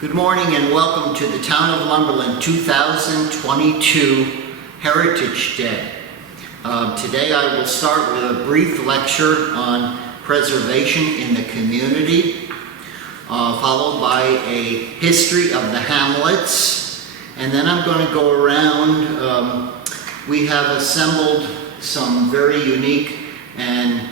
Good morning and welcome to the Town of Lumberland 2022 Heritage Day. Today I will start with a brief lecture on preservation in the community, followed by a history of the hamlets, and then I'm going to go around. We have assembled some very unique and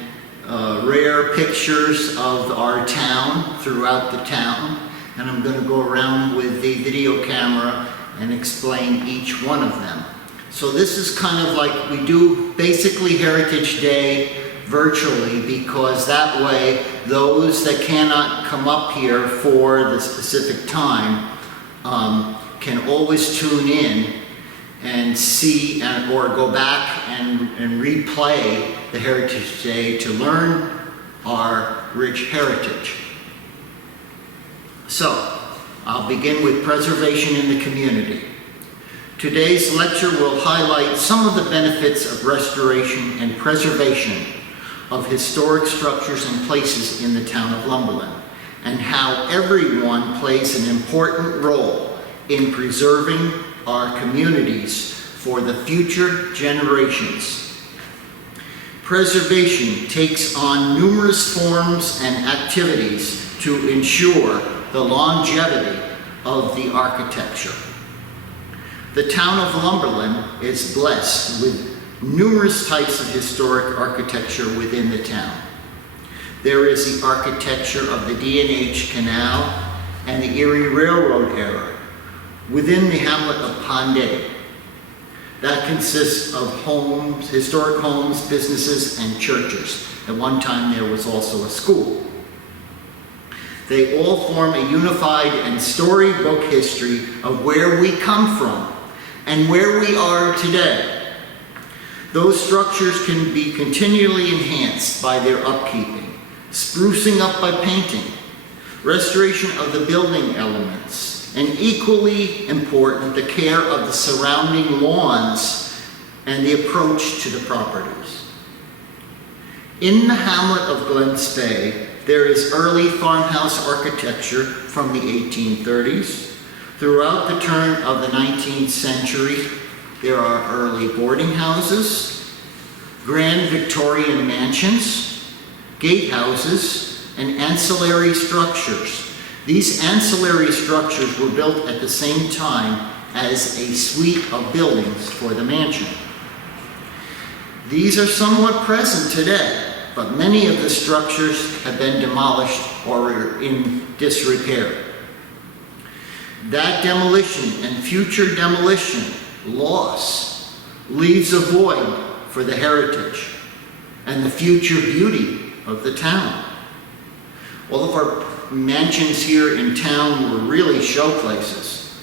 rare pictures of our town throughout the town. And I'm going to go around with the video camera and explain each one of them. So this is kind of like we do basically Heritage Day virtually, because that way those that cannot come up here for the specific time can always tune in and see or go back and replay the Heritage Day to learn our rich heritage. So, I'll begin with preservation in the community. Today's lecture will highlight some of the benefits of restoration and preservation of historic structures and places in the town of Lumberland, and how everyone plays an important role in preserving our communities for the future generations. Preservation takes on numerous forms and activities to ensure the longevity of the architecture. The town of Lumberland is blessed with numerous types of historic architecture within the town. There is the architecture of the D&H Canal and the Erie Railroad era within the hamlet of Pondé. That consists of homes, historic homes, businesses, and churches. At one time there was also a school. They all form a unified and storybook history of where we come from and where we are today. Those structures can be continually enhanced by their upkeeping, sprucing up by painting, restoration of the building elements, and equally important, the care of the surrounding lawns and the approach to the properties. In the hamlet of Glens Bay, there is early farmhouse architecture from the 1830s. Throughout the turn of the 19th century, there are early boarding houses, grand Victorian mansions, gatehouses, and ancillary structures. These ancillary structures were built at the same time as a suite of buildings for the mansion. These are somewhat present today, but many of the structures have been demolished or are in disrepair. That demolition and future demolition, loss, leaves a void for the heritage and the future beauty of the town. All of our mansions here in town were really showplaces.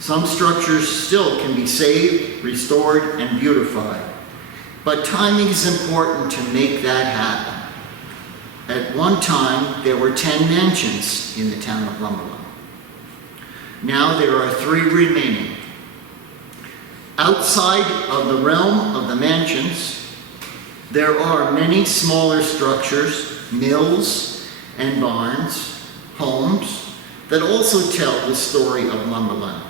Some structures still can be saved, restored, and beautified. But timing is important to make that happen. At one time, there were 10 mansions in the town of Lumberland. Now there are 3 remaining. Outside of the realm of the mansions, there are many smaller structures, mills and barns, homes, that also tell the story of Lumberland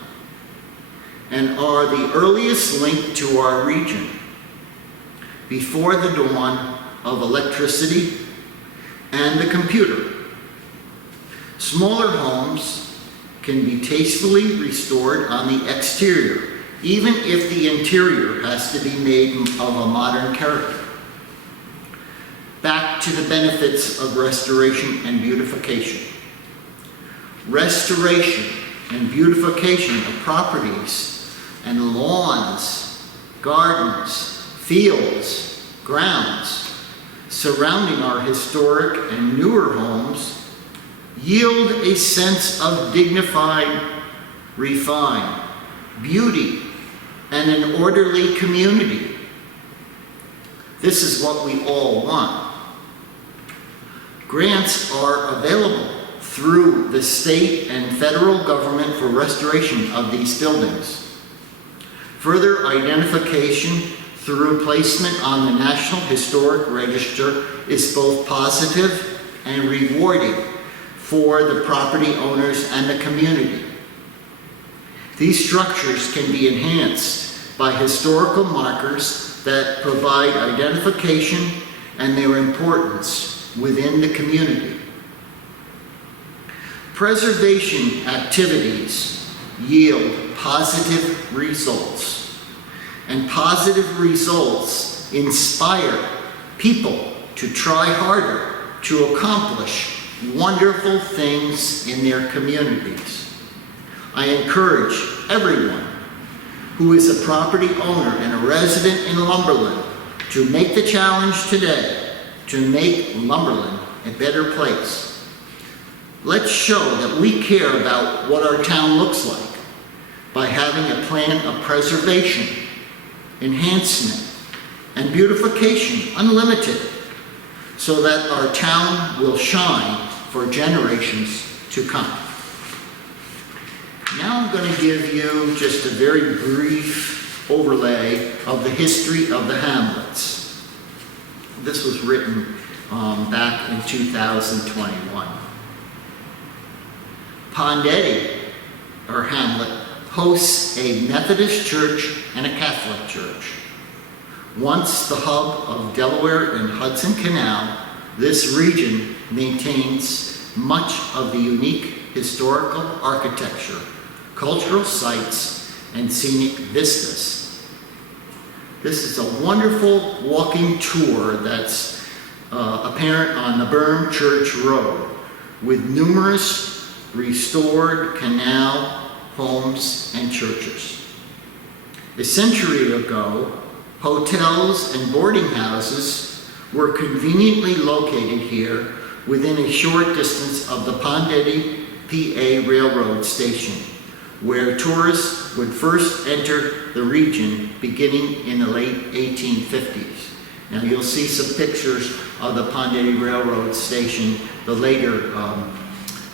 and are the earliest link to our region. Before the dawn of electricity and the computer, smaller homes can be tastefully restored on the exterior, even if the interior has to be made of a modern character. Back to the benefits of restoration and beautification. Restoration and beautification of properties and lawns, gardens, fields, grounds surrounding our historic and newer homes yield a sense of dignified, refined beauty and an orderly community. This is what we all want. Grants are available through the state and federal government for restoration of these buildings. Further identification through placement on the National Historic Register is both positive and rewarding for the property owners and the community. These structures can be enhanced by historical markers that provide identification and their importance within the community. Preservation activities yield positive results, and positive results inspire people to try harder to accomplish wonderful things in their communities. I encourage everyone who is a property owner and a resident in Lumberland to make the challenge today to make Lumberland a better place. Let's show that we care about what our town looks like by having a plan of preservation, enhancement, and beautification unlimited, so that our town will shine for generations to come. Now I'm going to give you just a very brief overlay of the history of the hamlets. This was written back in 2021. Pondetti, or hamlet, hosts a Methodist church and a Catholic church. Once the hub of Delaware and Hudson Canal, this region maintains much of the unique historical architecture, cultural sites, and scenic vistas. This is a wonderful walking tour that's apparent on the Berm Church Road, with numerous restored canal homes and churches. A century ago, hotels and boarding houses were conveniently located here within a short distance of the Pondetti, PA Railroad station, where tourists would first enter the region beginning in the late 1850s. Now you'll see some pictures of the Pondetti Railroad station, the later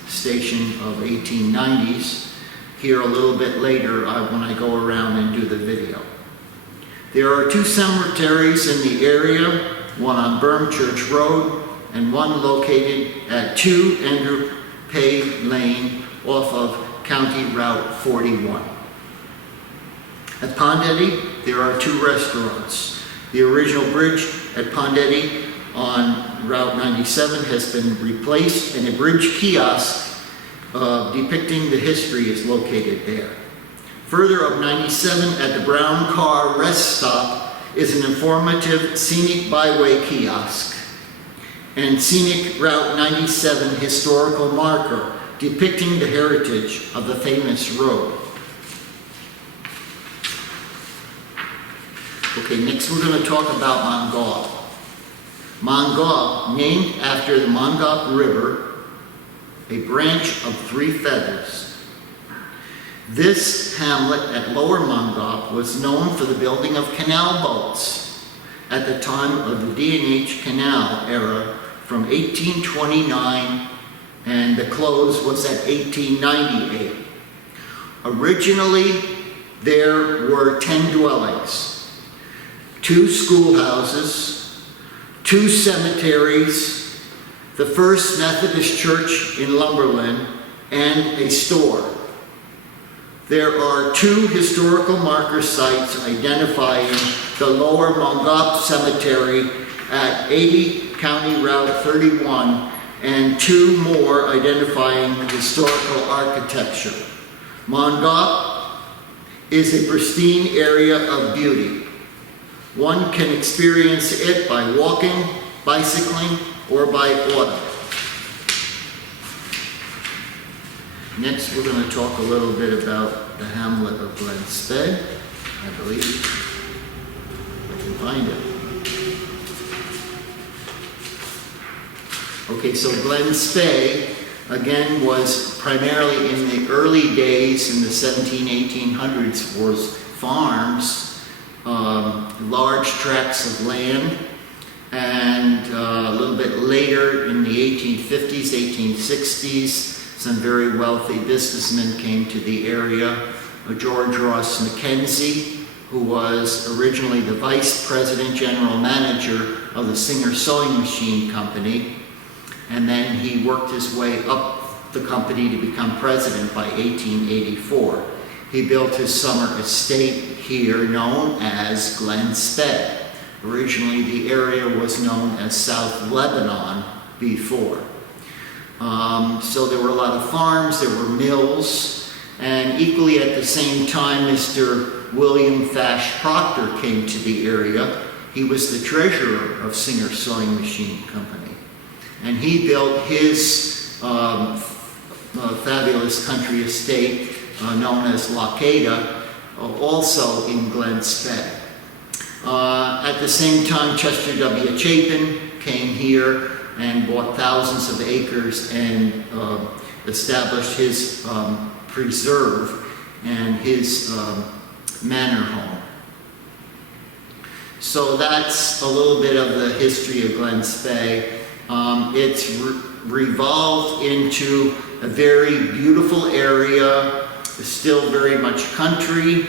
station of 1890s, here a little bit later when I go around and do the video. There are two cemeteries in the area, one on Berm Church Road and one located at 2 Andrew Pay Lane off of County Route 41. At Pondetti, there are two restaurants. The original bridge at Pondetti on Route 97 has been replaced, and a bridge kiosk depicting the history is located there. Further up 97 at the Brown Car Rest Stop is an informative scenic byway kiosk and scenic Route 97 historical marker depicting the heritage of the famous road. Okay, next we're going to talk about Mongaup. Mongaup, named after the Mongaup River, a branch of three feathers. This hamlet at Lower Mongaup was known for the building of canal boats at the time of the D&H Canal era from 1829, and the close was at 1898. Originally, there were 10 dwellings, 2 schoolhouses, 2 cemeteries, the First Methodist Church in Lumberland, and a store. There are 2 historical marker sites identifying the Lower Mongaup Cemetery at 80 County Route 31, and 2 more identifying historical architecture. Mongaup is a pristine area of beauty. One can experience it by walking, bicycling, or by auto. Next, we're going to talk a little bit about the hamlet of Glen Spey, I believe. I can find it. Okay, so Glen Spey, again, was primarily in the early days in the 1800s was farms, large tracts of land, and a little bit later in the 1850s, 1860s, some very wealthy businessmen came to the area. George Ross Mackenzie, who was originally the vice president general manager of the Singer Sewing Machine Company, and then he worked his way up the company to become president by 1884. He built his summer estate here known as Glen Spey. Originally, the area was known as South Lebanon before. So there were a lot of farms, there were mills, and equally at the same time, Mr. William Fash Proctor came to the area. He was the treasurer of Singer Sewing Machine Company. And he built his fabulous country estate known as Lacada, also in Glen Spey. At the same time, Chester W. Chapin came here and bought thousands of acres and established his preserve and his manor home. So that's a little bit of the history of Glen Spey. It's revolved into a very beautiful area, still very much country.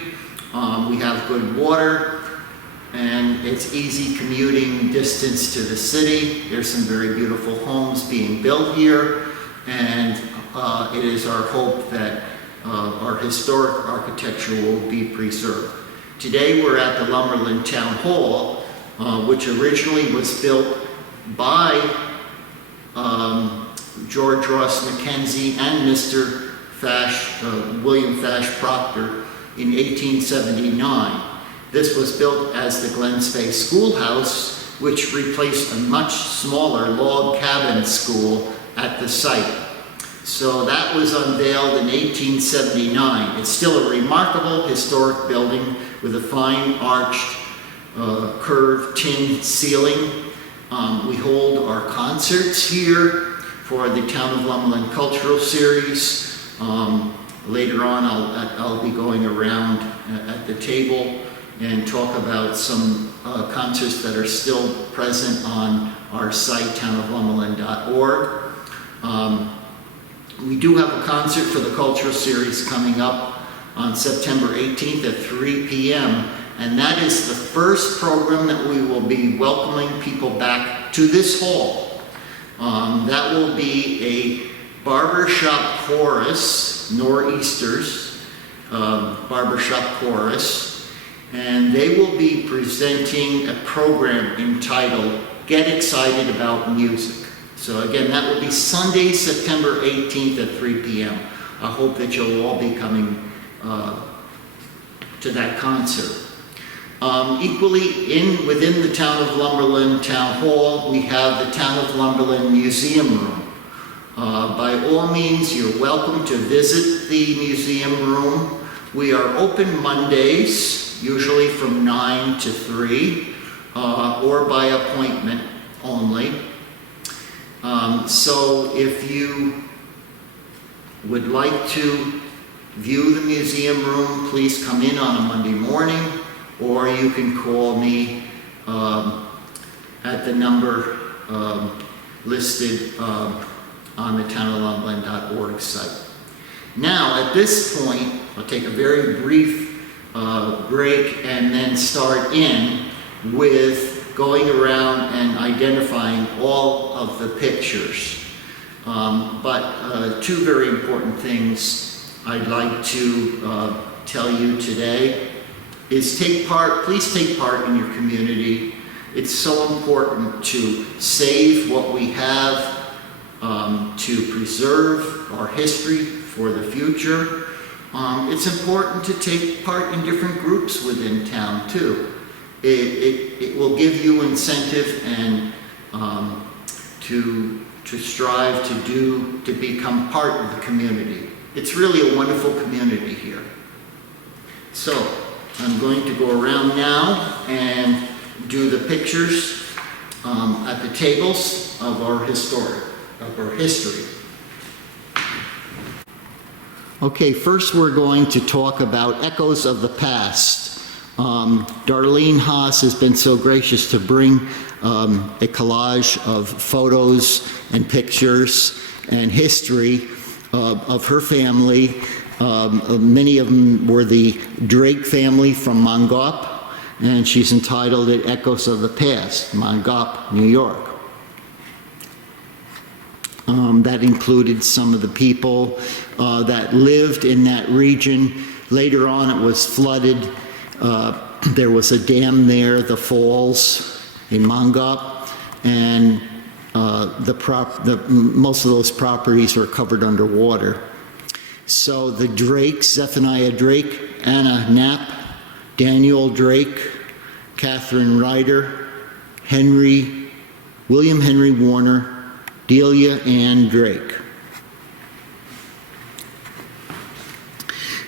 We have good water, and it's easy commuting distance to the city. There's some very beautiful homes being built here, and it is our hope that our historic architecture will be preserved. Today we're at the Lumberland Town Hall, which originally was built by George Ross Mackenzie and Mr. Fash, William Fash Proctor in 1879. This was built as the Glen Spey Schoolhouse, which replaced a much smaller log cabin school at the site. So that was unveiled in 1879. It's still a remarkable historic building with a fine arched, curved tin ceiling. We hold our concerts here for the Town of Lumberland Cultural Series. Later on, I'll be going around at the table and talk about some concerts that are still present on our site, townoflumberland.org. We do have a concert for the Cultural Series coming up on September 18th at 3 p.m. And that is the first program that we will be welcoming people back to this hall. That will be a barbershop chorus, Nor'easters, barbershop chorus, and they will be presenting a program entitled Get Excited About Music. So again, that will be Sunday, September 18th at 3 p.m. I hope that you'll all be coming to that concert. Equally, within the Town of Lumberland Town Hall, we have the Town of Lumberland Museum Room. By all means, you're welcome to visit the museum room. We are open Mondays, usually from 9 to 3, or by appointment only. So if you would like to view the museum room, please come in on a Monday morning, or you can call me at the number listed on the townoflumberland.org site. Now, at this point, I'll take a very brief break and then start in with going around and identifying all of the pictures. But two very important things I'd like to tell you today is please take part in your community. It's so important to save what we have, to preserve our history for the future. It's important to take part in different groups within town too. It will give you incentive and to strive to become part of the community. It's really a wonderful community here. So I'm going to go around now and do the pictures at the tables of our history. Okay, first we're going to talk about echoes of the past. Darlene Haas has been so gracious to bring a collage of photos and pictures and history of her family. Many of them were the Drake family from Mongaup, and she's entitled it Echoes of the Past, Mongaup, New York. That included some of the people that lived in that region. Later on, it was flooded. There was a dam there, the falls in Mongop, and most of those properties were covered underwater. So the Drakes, Zephaniah Drake, Anna Knapp, Daniel Drake, Catherine Ryder, William Henry Warner, Delia Ann Drake.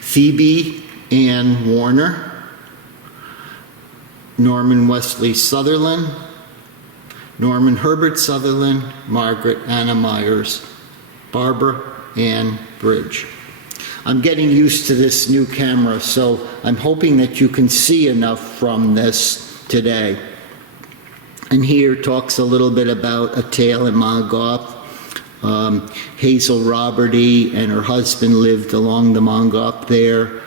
Phoebe Ann Warner, Norman Wesley Sutherland, Norman Herbert Sutherland, Margaret Anna Myers, Barbara Ann Bridge. I'm getting used to this new camera, so I'm hoping that you can see enough from this today. And here talks a little bit about a tale in Mongop. Hazel Roberty and her husband lived along the Mongop there.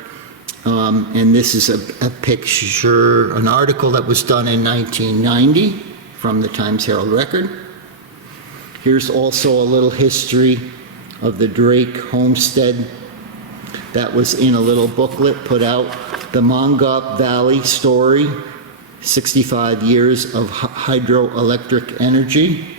And this is a picture, an article that was done in 1990 from the Times Herald Record. Here's also a little history of the Drake homestead that was in a little booklet put out, The Mongop Valley Story, 65 Years of Hydroelectric Energy.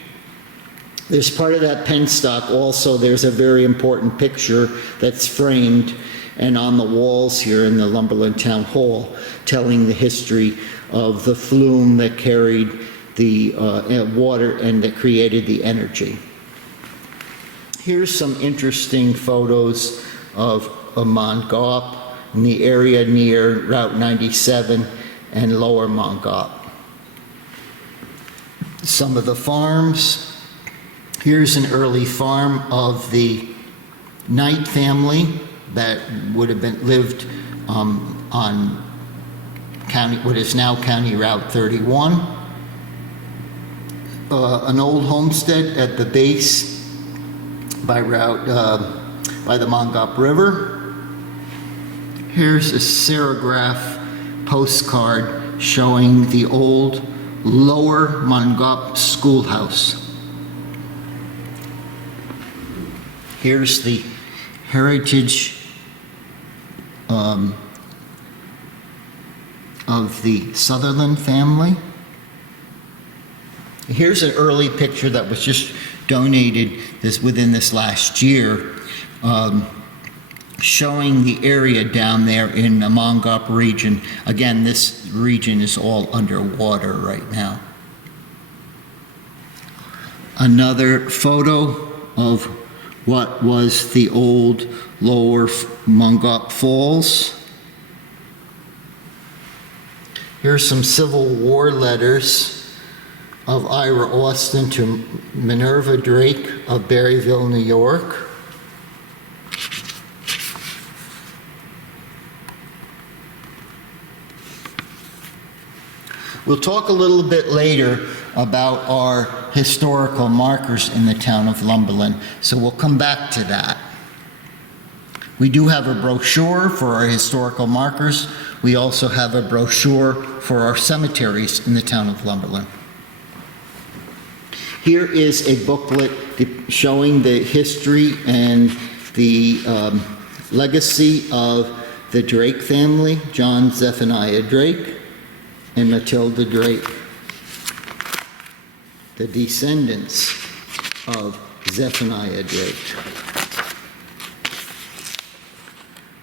There's part of that penstock also, there's a very important picture that's framed and on the walls here in the Lumberland Town Hall, telling the history of the flume that carried the water and that created the energy. Here's some interesting photos of Mongop in the area near Route 97 and Lower Mongop. Some of the farms. Here's an early farm of the Knight family that would have lived on what is now County Route 31. An old homestead at the base by the Mongop River. Here's a serograph postcard showing the old Lower Mongop schoolhouse. Here's the heritage of the Sutherland family. Here's an early picture that was just donated within this last year, showing the area down there in the Mongop region. Again, this region is all underwater right now. Another photo of what was the old Lower Mongop Falls. Here's some Civil War letters of Ira Austin to Minerva Drake of Berryville, New York. We'll talk a little bit later about our historical markers in the town of Lumberland, so we'll come back to that. We do have a brochure for our historical markers. We also have a brochure for our cemeteries in the town of Lumberland. Here is a booklet showing the history and the legacy of the Drake family, John Zephaniah Drake and Matilda Drake, the descendants of Zephaniah Drake.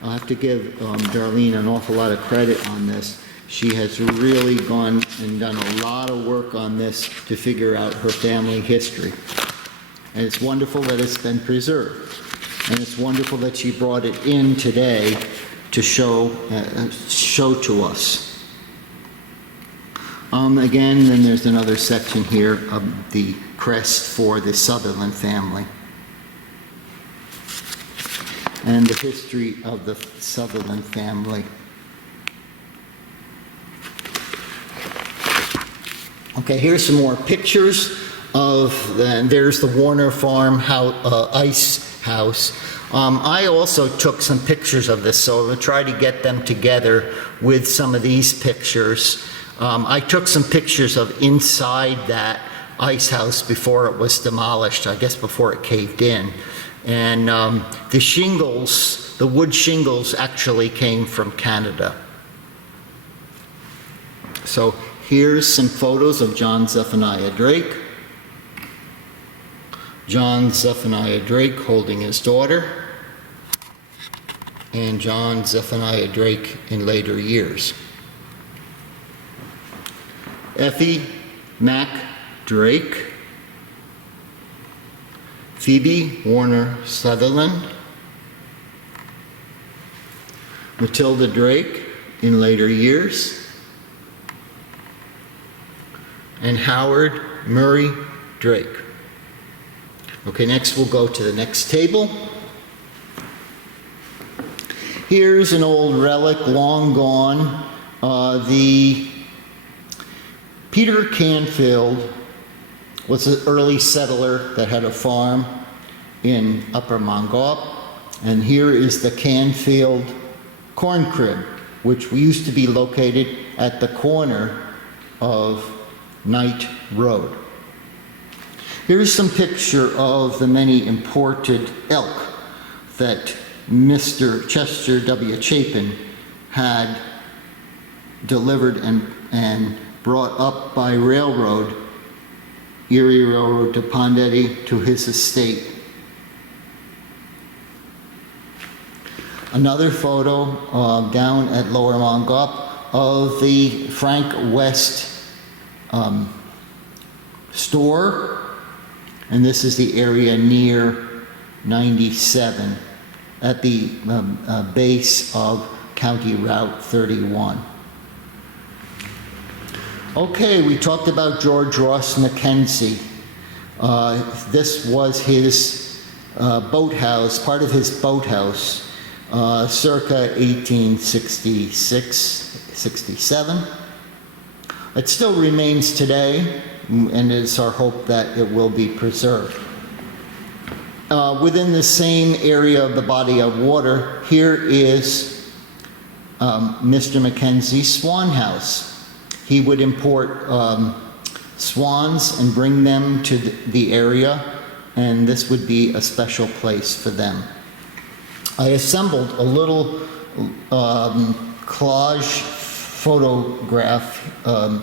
I'll have to give Darlene an awful lot of credit on this. She has really gone and done a lot of work on this to figure out her family history. And it's wonderful that it's been preserved. And it's wonderful that she brought it in today to show to us. Again, then there's another section here of the crest for the Sutherland family. And the history of the Sutherland family. Okay, here's some more pictures of, there's the Warner Farm ice house. I also took some pictures of this, so I'm going to try to get them together with some of these pictures. I took some pictures of inside that ice house before it was demolished, I guess before it caved in. And the shingles, the wood shingles, actually came from Canada. So here's some photos of John Zephaniah Drake. John Zephaniah Drake holding his daughter, and John Zephaniah Drake in later years. Effie Mack Drake, Phoebe Warner Sutherland, Matilda Drake in later years, and Howard Murray Drake. Okay, next we'll go to the next table. Here's an old relic, long gone. The Peter Canfield was an early settler that had a farm in Upper Mongaup. And here is the Canfield corn crib, which used to be located at the corner of Knight Road. Here's some picture of the many imported elk that Mr. Chester W. Chapin had delivered and brought up by railroad, Erie Railroad to Pond Eddy, to his estate. Another photo down at Lower Mongaup of the Frank West store, and this is the area near 97 at the base of County Route 31. Okay, we talked about George Ross Mackenzie. This was his boathouse, part of his boathouse, circa 1866-67. It still remains today, and it's our hope that it will be preserved. Within the same area of the body of water, here is Mr. Mackenzie's swan house. He would import swans and bring them to the area, and this would be a special place for them. I assembled a little collage photograph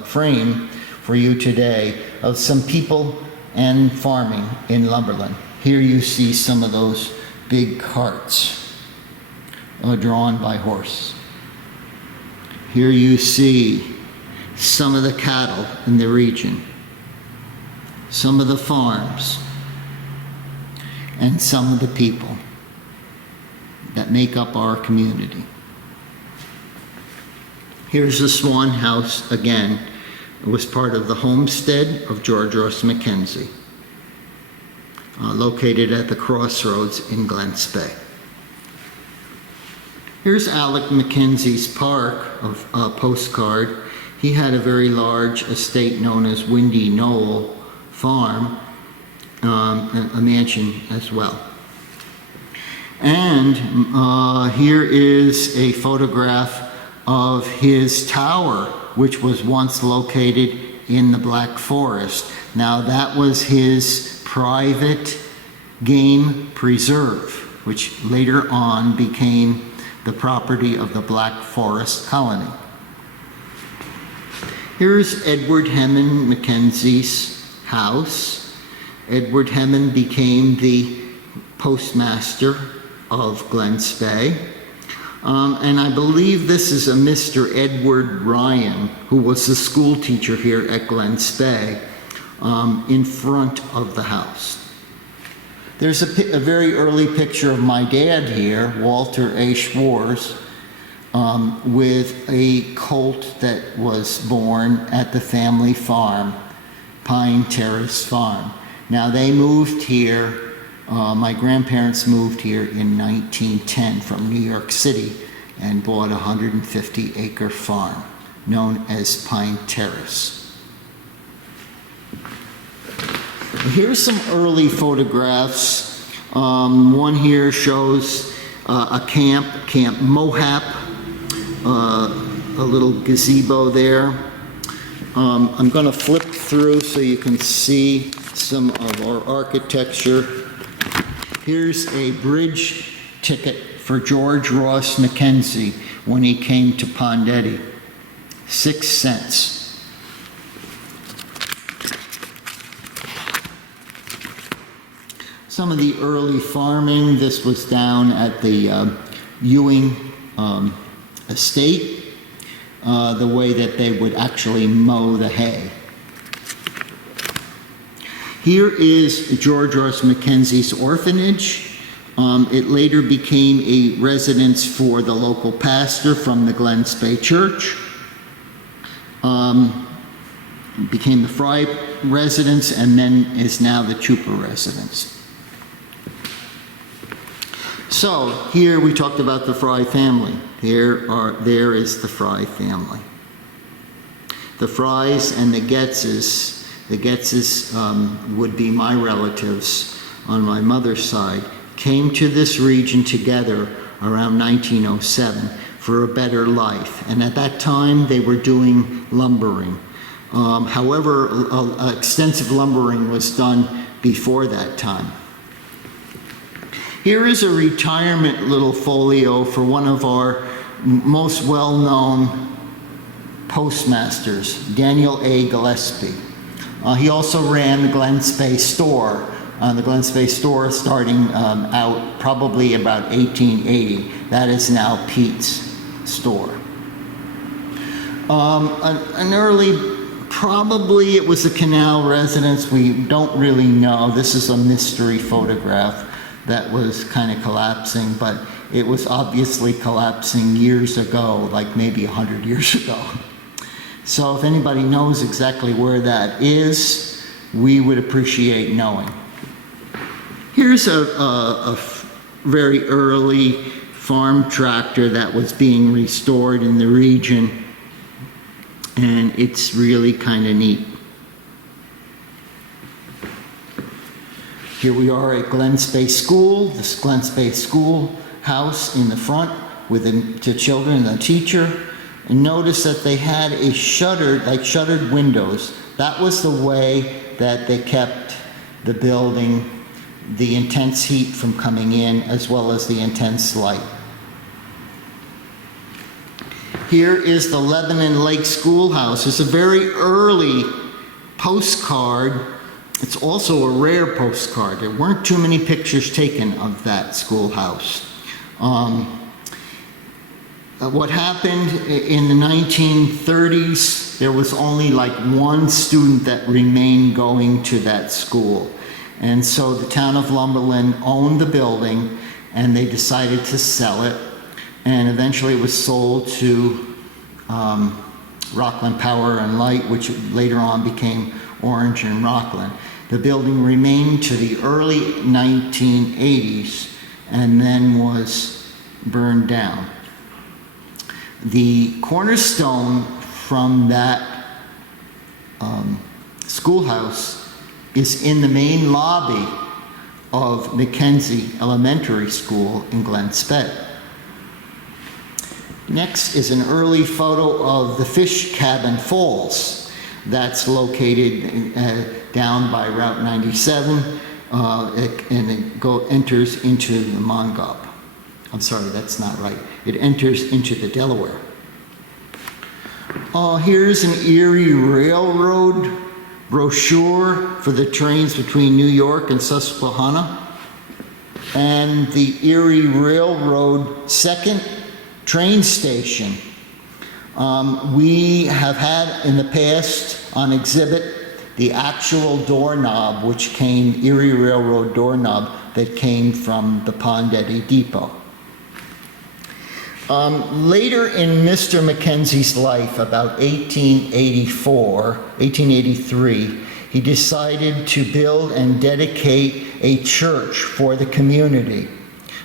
frame for you today of some people and farming in Lumberland. Here you see some of those big carts drawn by horse. Here you see some of the cattle in the region, some of the farms, and some of the people that make up our community. Here's the Swan House again. It was part of the homestead of George Ross Mackenzie, located at the crossroads in Glens Bay. Here's Alec Mackenzie's park of postcard. He had a very large estate known as Windy Knoll Farm, a mansion as well. And here is a photograph of his tower, which was once located in the Black Forest. Now that was his private game preserve, which later on became the property of the Black Forest Colony. Here's Edward Hemmon Mackenzie's house. Edward Hemmon became the postmaster of Glens Bay. And I believe this is a Mr. Edward Ryan, who was the school teacher here at Glens Bay, in front of the house. There's a very early picture of my dad here, Walter A. Schwarz, with a colt that was born at the family farm, Pine Terrace Farm. Now they moved here, my grandparents moved here in 1910 from New York City and bought a 150-acre farm known as Pine Terrace. Here's some early photographs. One here shows a camp, Camp Mohap, a little gazebo there. I'm going to flip through so you can see some of our architecture. Here's a bridge ticket for George Ross Mackenzie when he came to Pondetti. 6 cents. Some of the early farming, this was down at the Ewing estate, the way that they would actually mow the hay. Here is George Ross Mackenzie's orphanage. It later became a residence for the local pastor from the Glen Spey Church. Became the Fry residence and then is now the Chupa residence. So here we talked about the Fry family. There is the Fry family. The Frys and the Getzes would be my relatives on my mother's side, came to this region together around 1907 for a better life. And at that time, they were doing lumbering. However, extensive lumbering was done before that time. Here is a retirement little folio for one of our most well-known postmasters, Daniel A. Gillespie. He also ran the Glen Spey store. The Glen Spey store starting out probably about 1880. That is now Pete's store. An early, probably it was a canal residence. We don't really know. This is a mystery photograph that was kind of collapsing, but it was obviously collapsing years ago, like maybe 100 years ago. So if anybody knows exactly where that is, we would appreciate knowing. Here's a very early farm tractor that was being restored in the region, and it's really kind of neat. Here we are at Glen Spey School, this Glen Spey School house in the front with the children and the teacher. And notice that they had a shuttered windows. That was the way that they kept the building, the intense heat from coming in, as well as the intense light. Here is the Lebanon Lake Schoolhouse. It's a very early postcard. It's also a rare postcard. There weren't too many pictures taken of that schoolhouse. What happened in the 1930s, there was only like one student that remained going to that school. And so the town of Lumberland owned the building and they decided to sell it. And eventually it was sold to Rockland Power and Light, which later on became Orange and Rockland. The building remained to the early 1980s and then was burned down. The cornerstone from that schoolhouse is in the main lobby of Mackenzie Elementary School in Glen Spey. Next is an early photo of the Fish Cabin Falls. That's located down by Route 97, and it enters into the Mongob. I'm sorry, that's not right. It enters into the Delaware. Here's an Erie Railroad brochure for the trains between New York and Susquehanna. And the Erie Railroad second train station. We have had in the past on exhibit the actual doorknob, which came, Erie Railroad doorknob, that came from the Pondetti Depot. Later in Mr. Mackenzie's life, about 1883, he decided to build and dedicate a church for the community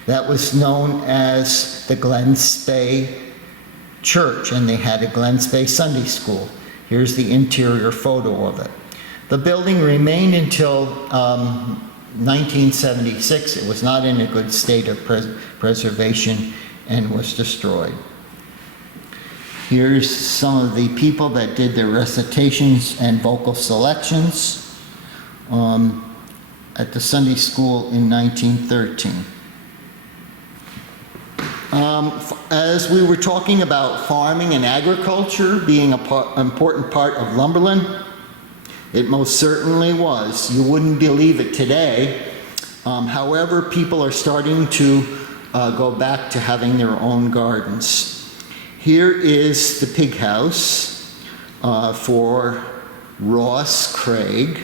that was known as the Glen Spey Church, and they had a Glen Spey Sunday School. Here's the interior photo of it. The building remained until 1976. It was not in a good state of preservation and was destroyed. Here's some of the people that did their recitations and vocal selections at the Sunday school in 1913. As we were talking about farming and agriculture being an important part of Lumberland, it most certainly was. You wouldn't believe it today. However, people are starting to go back to having their own gardens. Here is the pig house for Ross Craig,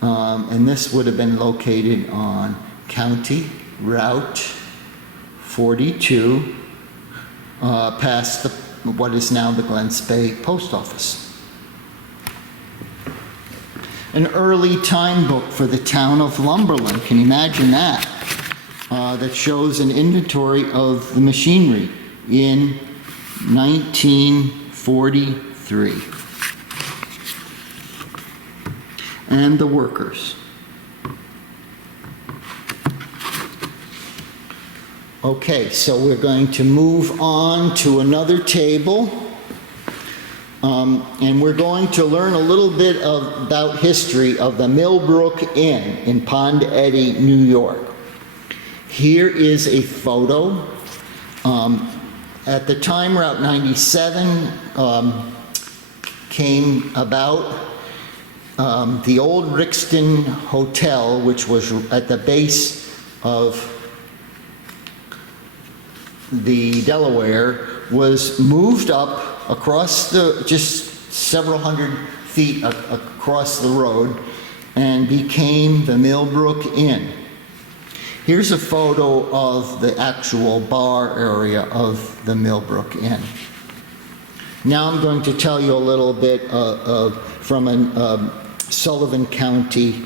and this would have been located on County Route 42, past what is now the Glen Spey Post Office. An early time book for the town of Lumberland, can you imagine that? That shows an inventory of the machinery in 1943. And the workers. Okay, so we're going to move on to another table. And we're going to learn a little bit about history of the Millbrook Inn in Pond Eddy, New York. Here is a photo. At the time, Route 97 came about. The old Rixton Hotel, which was at the base of the Delaware, was moved up across just several hundred feet across the road and became the Millbrook Inn. Here's a photo of the actual bar area of the Millbrook Inn. Now I'm going to tell you a little bit from a Sullivan County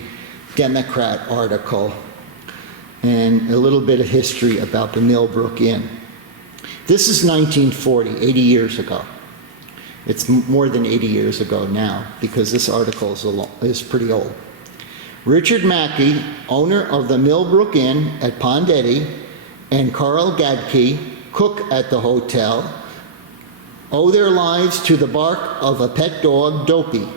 Democrat article and a little bit of history about the Millbrook Inn. This is 1940, 80 years ago. It's more than 80 years ago now because this article is pretty old. Richard Mackey, owner of the Millbrook Inn at Pond Eddy, and Carl Gadke, cook at the hotel, owe their lives to the bark of a pet dog, Dopey,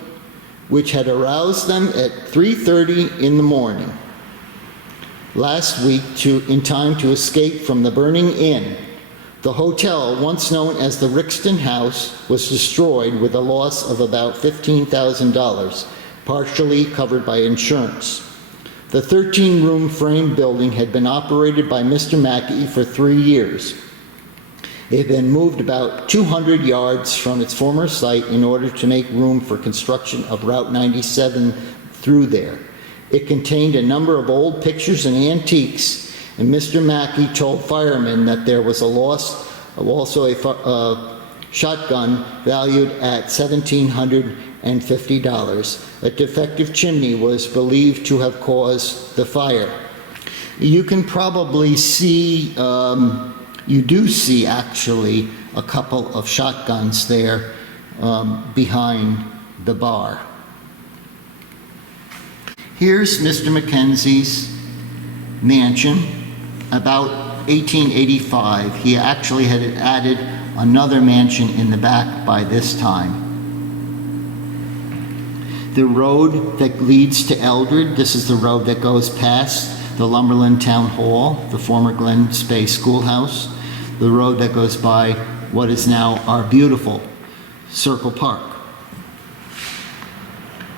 which had aroused them at 3:30 in the morning last week in time to escape from the burning inn. The hotel, once known as the Rixton House, was destroyed with a loss of about $15,000, partially covered by insurance. The 13-room frame building had been operated by Mr. Mackey for 3 years. It had been moved about 200 yards from its former site in order to make room for construction of Route 97 through there. It contained a number of old pictures and antiques, and Mr. Mackey told firemen that there was also a shotgun valued at $1,750. A defective chimney was believed to have caused the fire. You can probably see, you do see actually a couple of shotguns there behind the bar. Here's Mr. Mackenzie's mansion. About 1885, he actually had added another mansion in the back by this time. The road that leads to Eldred, this is the road that goes past the Lumberland Town Hall, the former Glen Spey Schoolhouse, the road that goes by what is now our beautiful Circle Park.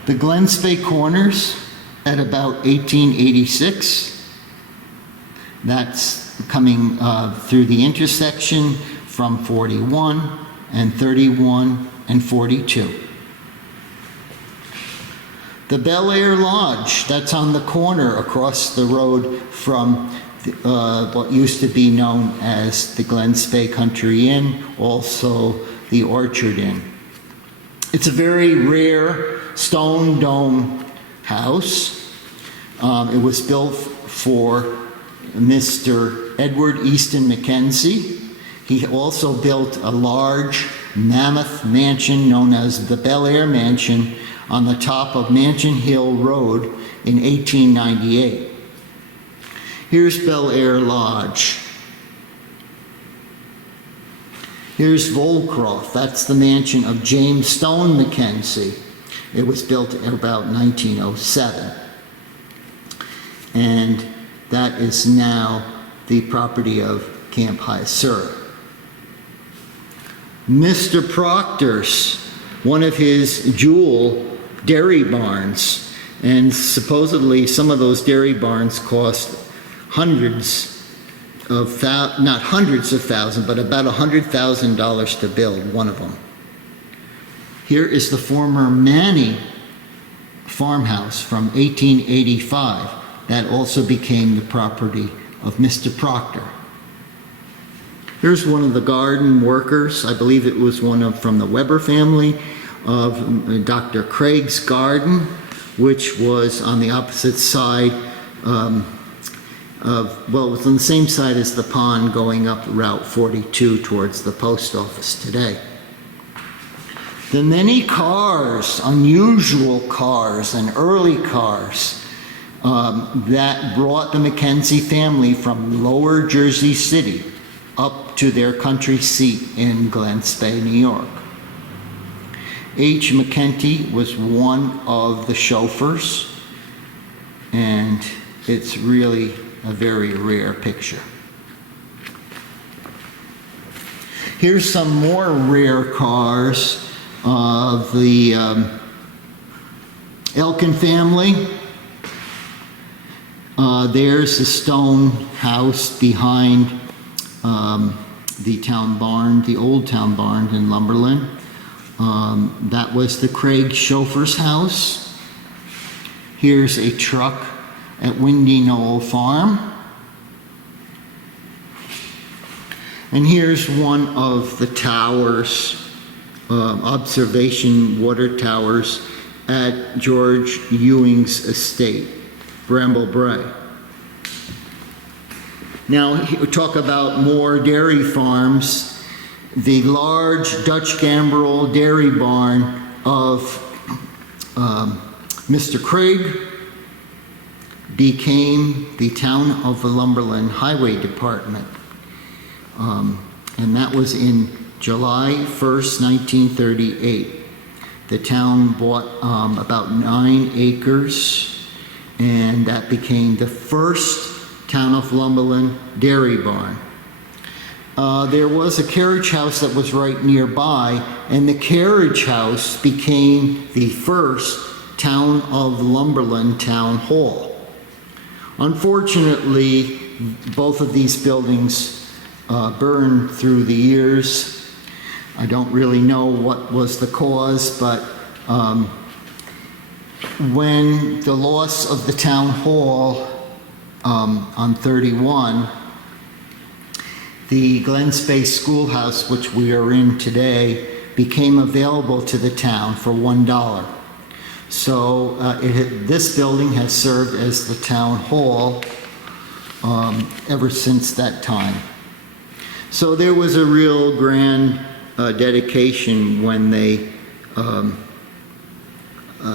The Glen Spey Corners at about 1886, that's coming through the intersection from 41 and 31 and 42. The Bel Air Lodge, that's on the corner across the road from what used to be known as the Glen Spey Country Inn, also the Orchard Inn. It's a very rare stone dome house. It was built for Mr. Edward Easton Mackenzie. He also built a large mammoth mansion known as the Bel Air Mansion on the top of Mansion Hill Road in 1898. Here's Bel Air Lodge. Here's Volcroft. That's the mansion of James Stone Mackenzie. It was built in about 1907. And that is now the property of Camp Hyacera. Mr. Proctor's, one of his jewel dairy barns, and supposedly some of those dairy barns cost not hundreds of thousands, but about $100,000 to build, one of them. Here is the former Manny farmhouse from 1885 that also became the property of Mr. Proctor. Here's one of the garden workers. I believe it was from the Weber family, of Dr. Craig's garden, which was on the opposite side it was on the same side as the pond going up Route 42 towards the post office today. The many cars, unusual cars and early cars that brought the Mackenzie family from Lower Jersey City up to their country seat in Glen Spey, New York. H. McKenty was one of the chauffeurs, and it's really a very rare picture. Here's some more rare cars of the Elkin family. There's the stone house behind the town barn, the old town barn in Lumberland. That was the Craig chauffeur's house. Here's a truck at Windy Knoll Farm. And here's one of the towers, observation water towers at George Ewing's estate, Bramble Brae. Now, we talk about more dairy farms. The large Dutch Gambrel dairy barn of Mr. Craig became the Town of Lumberland Highway Department. And that was in July 1st, 1938. The town bought about 9 acres, and that became the first Town of Lumberland dairy barn. There was a carriage house that was right nearby, and the carriage house became the first Town of Lumberland Town Hall. Unfortunately, both of these buildings burned through the years. I don't really know what was the cause, but when the loss of the town hall on 31, the Glen Spey Schoolhouse, which we are in today, became available to the town for $1. So this building has served as the town hall ever since that time. So there was a real grand dedication when they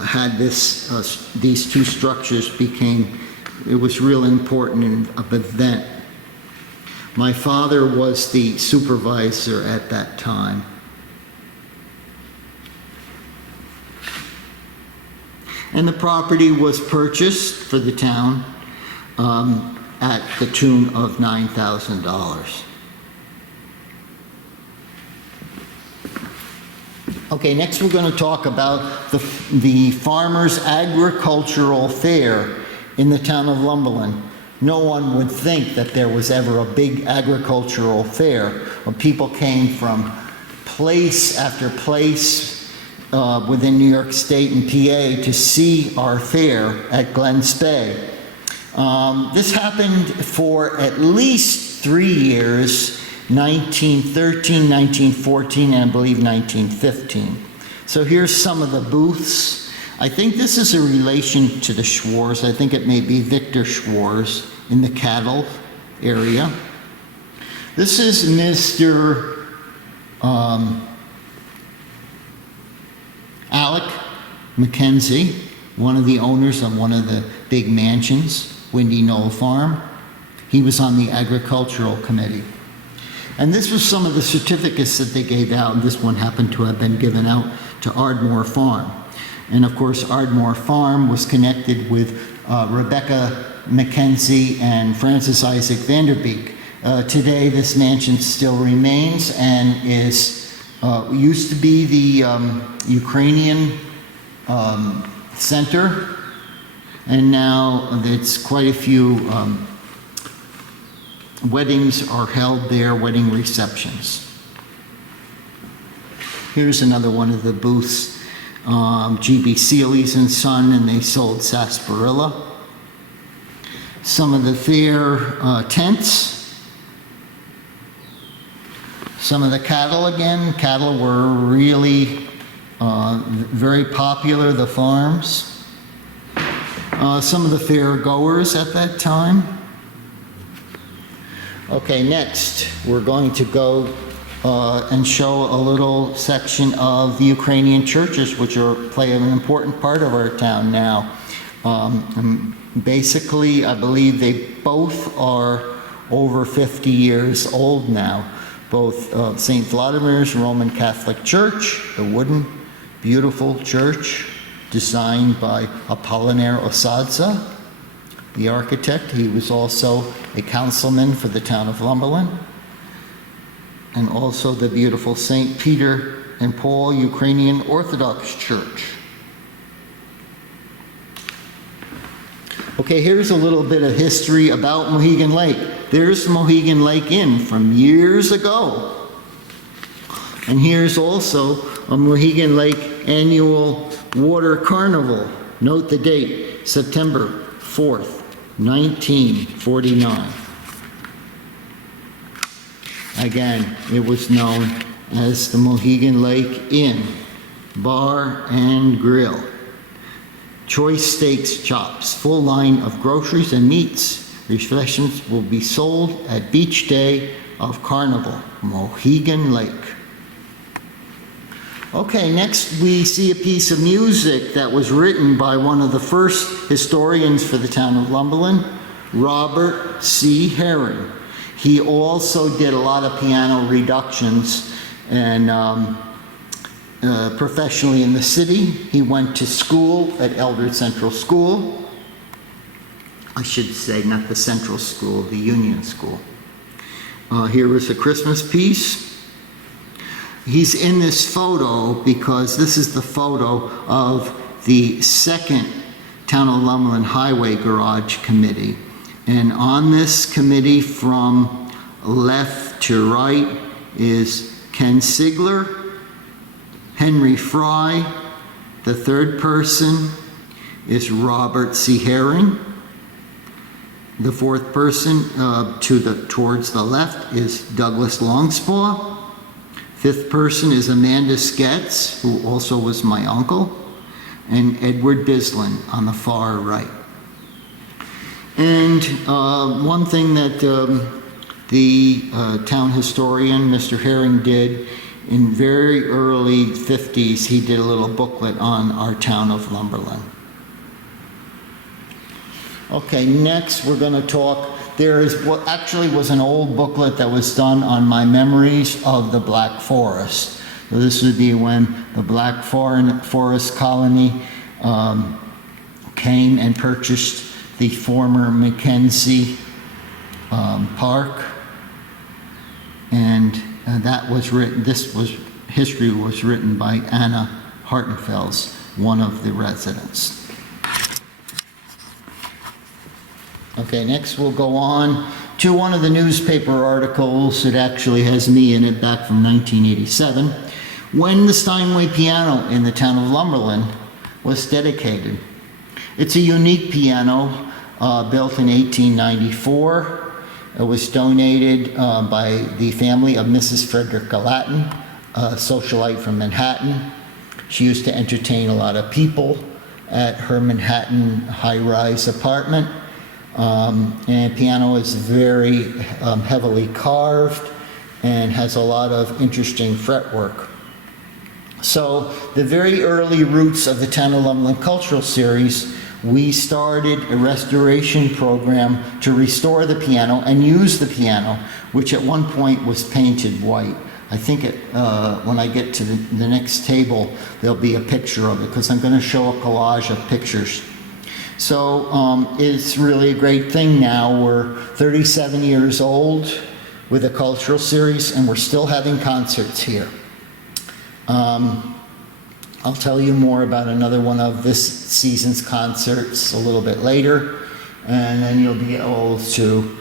had these two structures it was real important event. My father was the supervisor at that time. And the property was purchased for the town at the tune of $9,000. Okay, next we're going to talk about the Farmers Agricultural Fair in the town of Lumberland. No one would think that there was ever a big agricultural fair when people came from place after place within New York State and PA to see our fair at Glen Spey. This happened for at least 3 years, 1913, 1914, and I believe 1915. So here's some of the booths. I think this is a relation to the Schwarz. I think it may be Victor Schwarz in the cattle area. This is Mr. Alec Mackenzie, one of the owners of one of the big mansions, Windy Knoll Farm. He was on the agricultural committee. And this was some of the certificates that they gave out, and this one happened to have been given out to Ardmore Farm. And of course, Ardmore Farm was connected with Rebecca Mackenzie and Francis Isaac Vanderbeek. Today, this mansion still remains and is used to be the Ukrainian center, and now it's quite a few weddings are held there, wedding receptions. Here's another one of the booths, G.B. Seeley's and Son, and they sold sarsaparilla. Some of the fair tents. Some of the cattle again. Cattle were really very popular, the farms. Some of the fair goers at that time. Okay, next we're going to go and show a little section of the Ukrainian churches, which play an important part of our town now. And basically, I believe they both are over 50 years old now. Both St. Vladimir's Roman Catholic Church, the wooden, beautiful church designed by Apollinaire Osadza, the architect. He was also a councilman for the town of Lumberland. And also the beautiful St. Peter and Paul Ukrainian Orthodox Church. Okay, here's a little bit of history about Mohegan Lake. There's Mohegan Lake Inn from years ago. And here's also a Mohegan Lake annual water carnival. Note the date, September 4th, 1949. Again, it was known as the Mohegan Lake Inn, Bar and Grill. Choice steaks, chops, full line of groceries and meats. Refreshments will be sold at Beach Day of Carnival, Mohegan Lake. Okay, next we see a piece of music that was written by one of the first historians for the town of Lumberland, Robert C. Herring. He also did a lot of piano reductions and professionally in the city. He went to school at Eldred Central School. I should say not the Central School, the Union School. Here is a Christmas piece. He's in this photo because this is the photo of the second Town of Lumberland Highway Garage Committee. And on this committee from left to right is Ken Sigler, Henry Fry. The third person is Robert C. Herring. The fourth person towards the left is Douglas Longspaw. Fifth person is Amanda Sketz, who also was my uncle, and Edward Bislin on the far right. And one thing that the town historian, Mr. Herring, did in very early 50s, he did a little booklet on our town of Lumberland. Okay, next we're going to talk. There is what actually was an old booklet that was done on my memories of the Black Forest. So this would be when the Black Forest colony came and purchased the former Mackenzie Park, and that was written. History was written by Anna Hartenfels, one of the residents. Okay, next we'll go on to one of the newspaper articles. It actually has me in it back from 1987, when the Steinway piano in the town of Lumberland was dedicated. It's a unique piano built in 1894. It was donated by the family of Mrs. Frederica Latin, a socialite from Manhattan. She used to entertain a lot of people at her Manhattan high-rise apartment. And piano is very heavily carved and has a lot of interesting fretwork. So the very early roots of the Town of Lumberland Cultural Series we started a restoration program to restore the piano and use the piano, which at one point was painted white. I think when I get to the next table, there'll be a picture of it, because I'm going to show a collage of pictures. So it's really a great thing now. We're 37 years old with a cultural series, and we're still having concerts here. I'll tell you more about another one of this season's concerts a little bit later, and then you'll be able to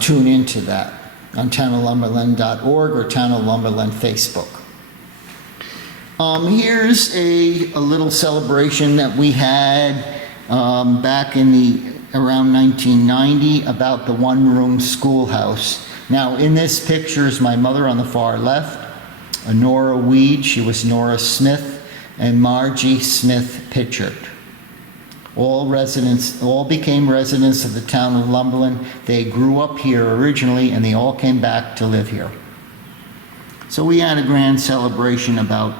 tune into that on townoflumberland.org or Town of Lumberland Facebook. Here's a little celebration that we had back in around 1990 about the one-room schoolhouse. Now, in this picture is my mother on the far left, Nora Weed, she was Nora Smith, and Margie Smith Pitchard. All became residents of the town of Lumberland. They grew up here originally, and they all came back to live here. So we had a grand celebration about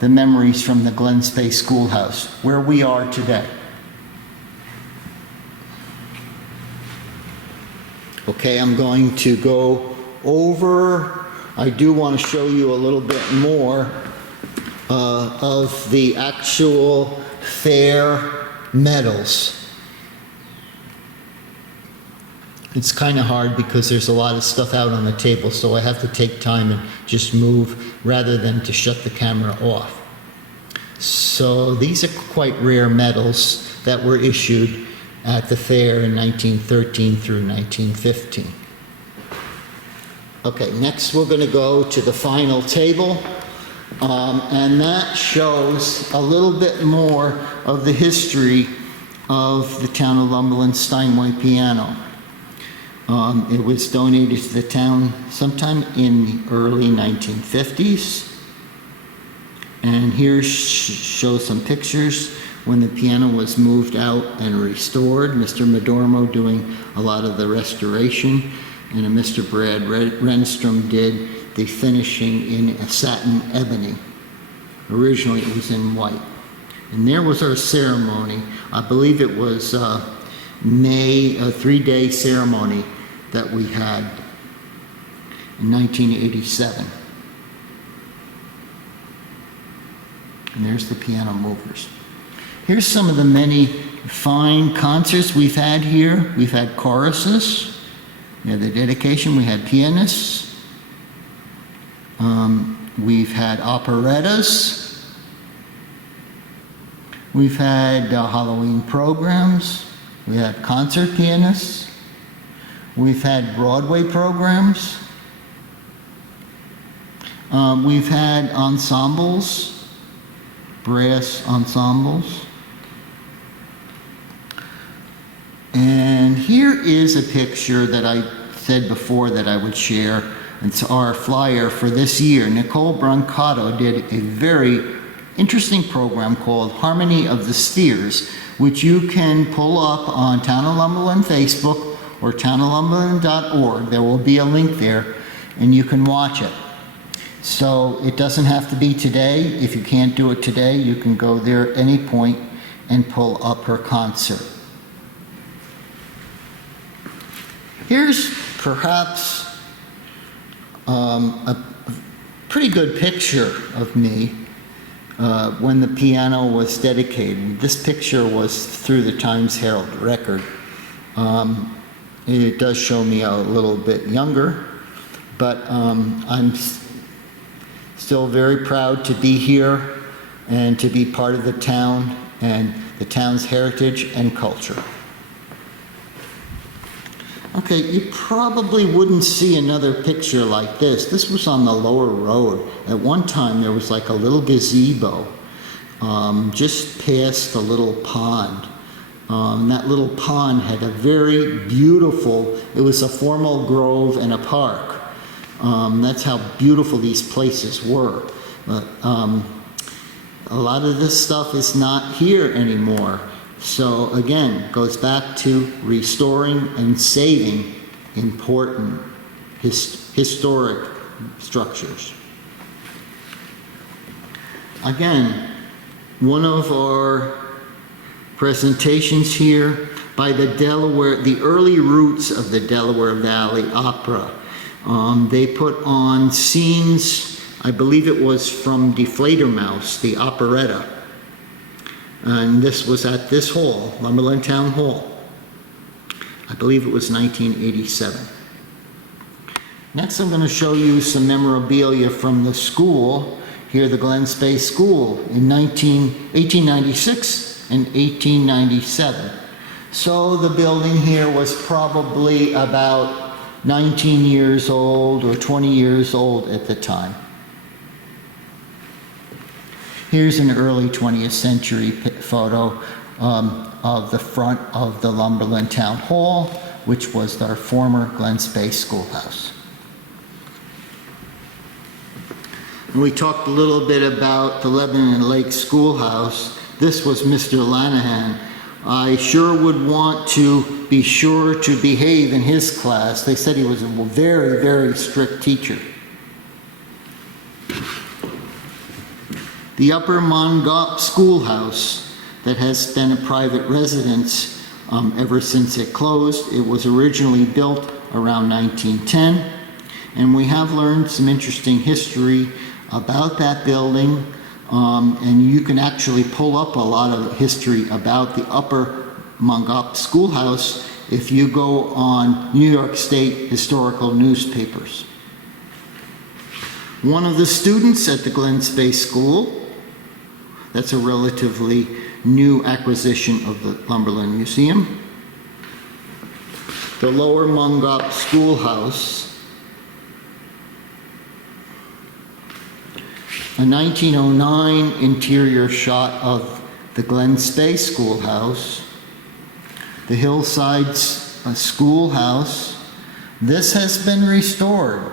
the memories from the Glen Space Schoolhouse, where we are today. Okay, I'm going to go over, I do want to show you a little bit more of the actual fair medals. It's kind of hard because there's a lot of stuff out on the table, so I have to take time and just move rather than to shut the camera off. So these are quite rare medals that were issued at the fair in 1913 through 1915. Okay, next we're going to go to the final table. And that shows a little bit more of the history of the town of Lumberland Steinway piano. It was donated to the town sometime in the early 1950s. And here shows some pictures when the piano was moved out and restored. Mr. Madormo doing a lot of the restoration, and Mr. Brad Renstrom did the finishing in a satin ebony. Originally it was in white. And there was our ceremony. I believe it was May, a 3-day ceremony that we had in 1987. And there's the piano movers. Here's some of the many fine concerts we've had here. We've had choruses. We had the dedication. We had pianists. We've had operettas. We've had Halloween programs. We had concert pianists. We've had Broadway programs. We've had ensembles, brass ensembles. And here is a picture that I said before that I would share. It's our flyer for this year. Nicole Brancato did a very interesting program called Harmony of the Spheres, which you can pull up on Town of Lumberland Facebook or townoflumberland.org. There will be a link there, and you can watch it. So it doesn't have to be today. If you can't do it today, you can go there at any point and pull up her concert. Here's perhaps a pretty good picture of me when the piano was dedicated. This picture was through the Times Herald Record. It does show me a little bit younger, but I'm still very proud to be here and to be part of the town and the town's heritage and culture. Okay, you probably wouldn't see another picture like this. This was on the lower road. At one time there was like a little gazebo just past a little pond. That little pond had a very beautiful, it was a formal grove and a park. That's how beautiful these places were. But a lot of this stuff is not here anymore. So again, goes back to restoring and saving important historic structures. Again, one of our presentations here by the early roots of the Delaware Valley Opera. They put on scenes, I believe it was from Die Fledermaus, the operetta. And this was at this hall, Lumberland Town Hall. I believe it was 1987. Next, I'm going to show you some memorabilia from the school, here the Glen Space School, in 1896 and 1897. So the building here was probably about 19 years old or 20 years old at the time. Here's an early 20th century photo of the front of the Lumberland Town Hall, which was our former Glen Space Schoolhouse. And we talked a little bit about the Lebanon Lake Schoolhouse. This was Mr. Lanahan. I sure would want to be sure to behave in his class. They said he was a very, very strict teacher. The Upper Mongop Schoolhouse that has been a private residence ever since it closed. It was originally built around 1910, and we have learned some interesting history about that building, and you can actually pull up a lot of history about the Upper Mongop Schoolhouse if you go on New York State historical newspapers. One of the students at the Glen Space School, that's a relatively new acquisition of the Lumberland Museum. The Lower Mongop Schoolhouse, a 1909 interior shot of the Glen Space Schoolhouse, the Hillside Schoolhouse. This has been restored,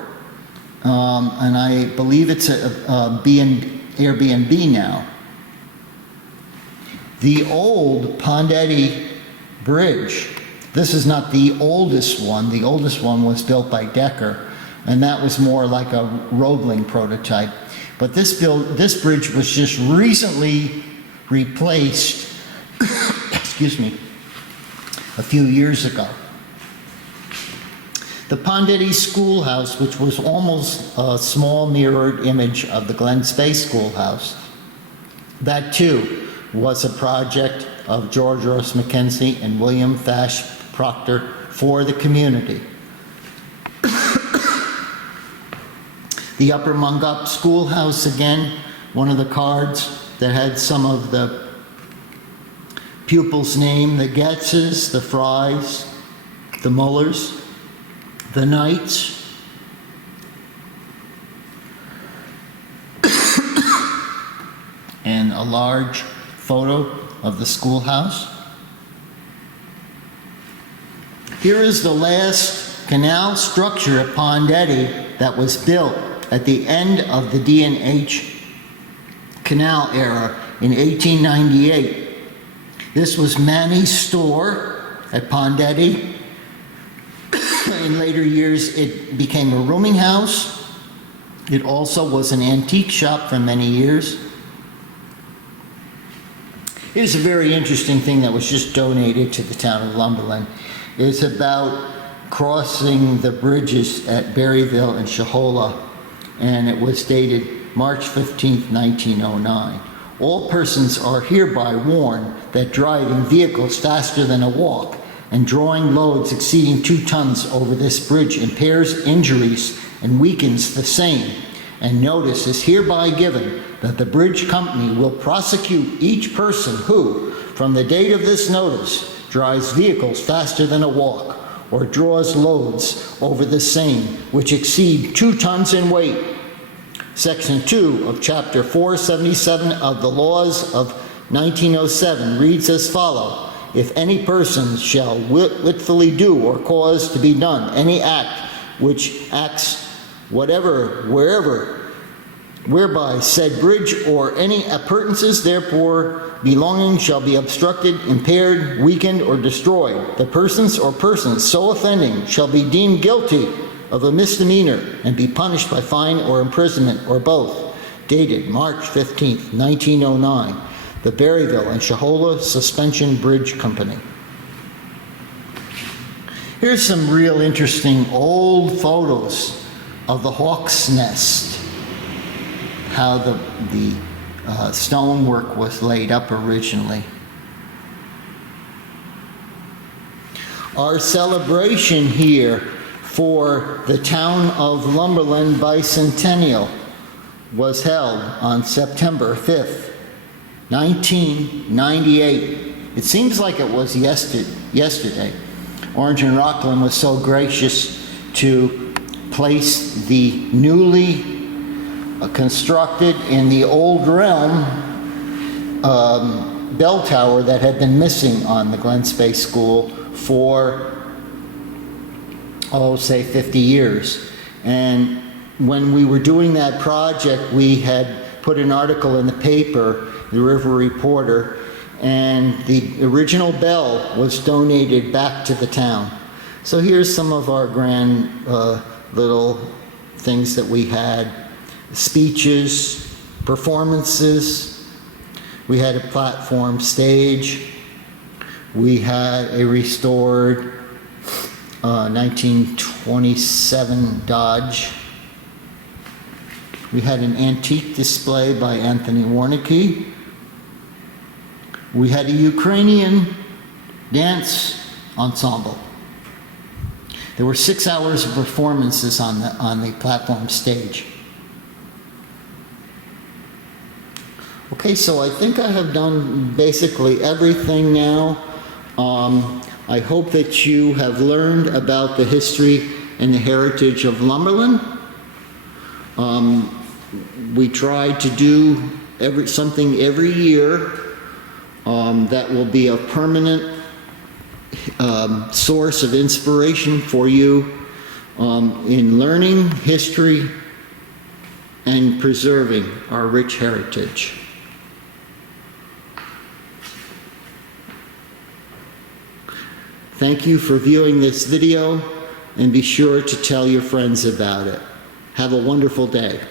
and I believe it's a Airbnb now. The old Pondetti Bridge. This is not the oldest one. The oldest one was built by Decker, and that was more like a Roebling prototype. But this bridge was just recently replaced, excuse me, a few years ago. The Pondetti Schoolhouse, which was almost a small mirrored image of the Glen Space Schoolhouse, that too was a project of George Ross Mackenzie and William Fash Proctor for the community. The Upper Mongop Schoolhouse, again, one of the cards that had some of the pupils' name, the Getzes, the Frys, the Mullers, the Knights. And a large photo of the schoolhouse. Here is the last canal structure at Pondetti that was built at the end of the D&H Canal era in 1898. This was Manny's store at Pondetti. In later years, it became a rooming house. It also was an antique shop for many years. Here's a very interesting thing that was just donated to the town of Lumberland. It's about crossing the bridges at Berryville and Shahola, and it was dated March 15th, 1909. All persons are hereby warned that driving vehicles faster than a walk and drawing loads exceeding 2 tons over this bridge impairs injuries and weakens the same. And notice is hereby given that the bridge company will prosecute each person who, from the date of this notice, drives vehicles faster than a walk or draws loads over the same which exceed 2 tons in weight. Section 2 of Chapter 477 of the Laws of 1907 reads as follows: if any person shall wilfully do or cause to be done any act which acts whatever, wherever, whereby said bridge or any appurtenances therefore belonging shall be obstructed, impaired, weakened, or destroyed, the persons or persons so offending shall be deemed guilty of a misdemeanor and be punished by fine or imprisonment or both. Dated March 15th, 1909. the Berryville and Shahola Suspension Bridge Company. Here's some real interesting old photos of the Hawk's Nest, how the stonework was laid up originally. Our celebration here for the Town of Lumberland Bicentennial was held on September 5th, 1998. It seems like it was yesterday. Orange and Rockland was so gracious to place the newly constructed in the old realm bell tower that had been missing on the Glen Space School for, say 50 years. And when we were doing that project, we had put an article in the paper, the River Reporter, and the original bell was donated back to the town. So here's some of our grand little things that we had: speeches, performances. We had a platform stage. We had a restored 1927 Dodge. We had an antique display by Anthony Warnicki. We had a Ukrainian dance ensemble. There were 6 hours of performances on the platform stage. Okay, so I think I have done basically everything now. I hope that you have learned about the history and the heritage of Lumberland. We try to do something every year that will be a permanent source of inspiration for you in learning history and preserving our rich heritage. Thank you for viewing this video, and be sure to tell your friends about it. Have a wonderful day.